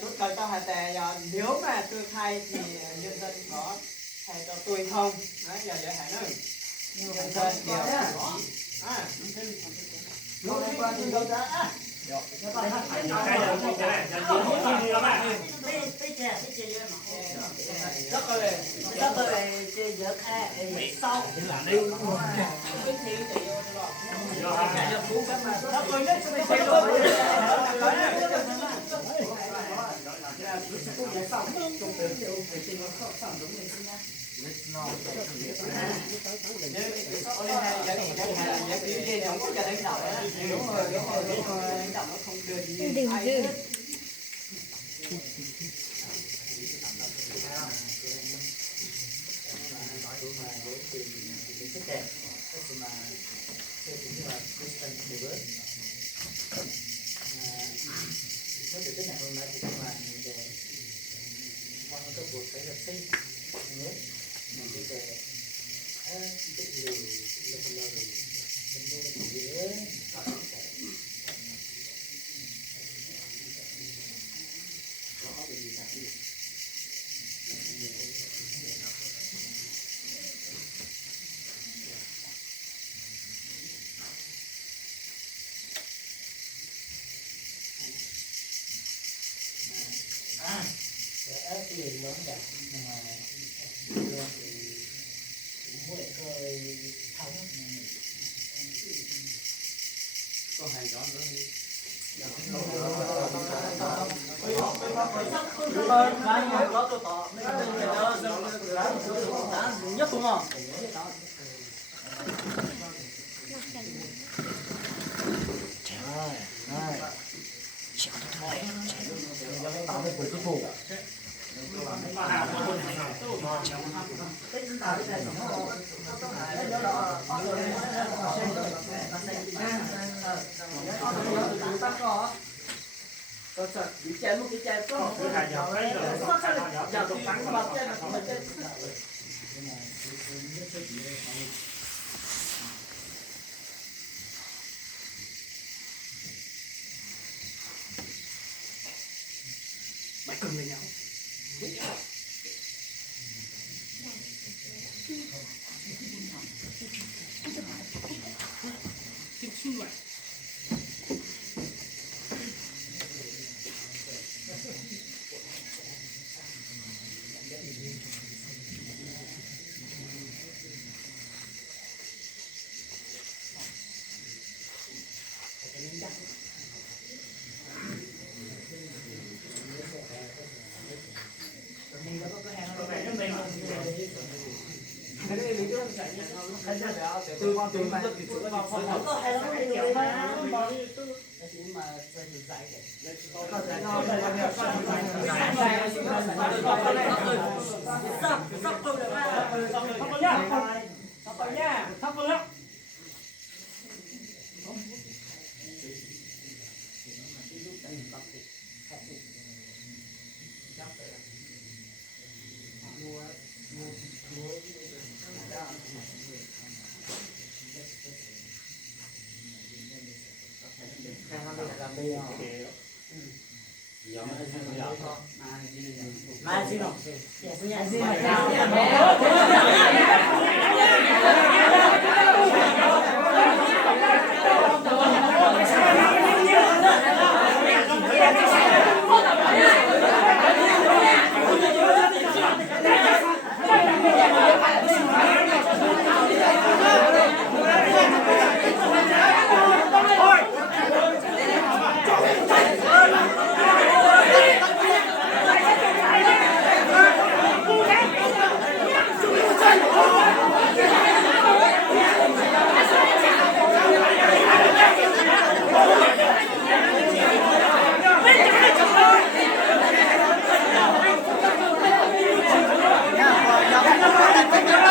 tôi cần tao hỏi tè nếu mà tôi khai thì nhân dân có hay cho tôi không? Đấy, giờ để hỏi nữa. Nhưng mà dân điều đó. Lúc này qua từ đâu ra? Đừng dư. nhất đúng không? Bị chém một cái chém có giờ tục bắn vào cái là không chết. Mày cùng với nhau. Từ con từ mà có hay lắm người mà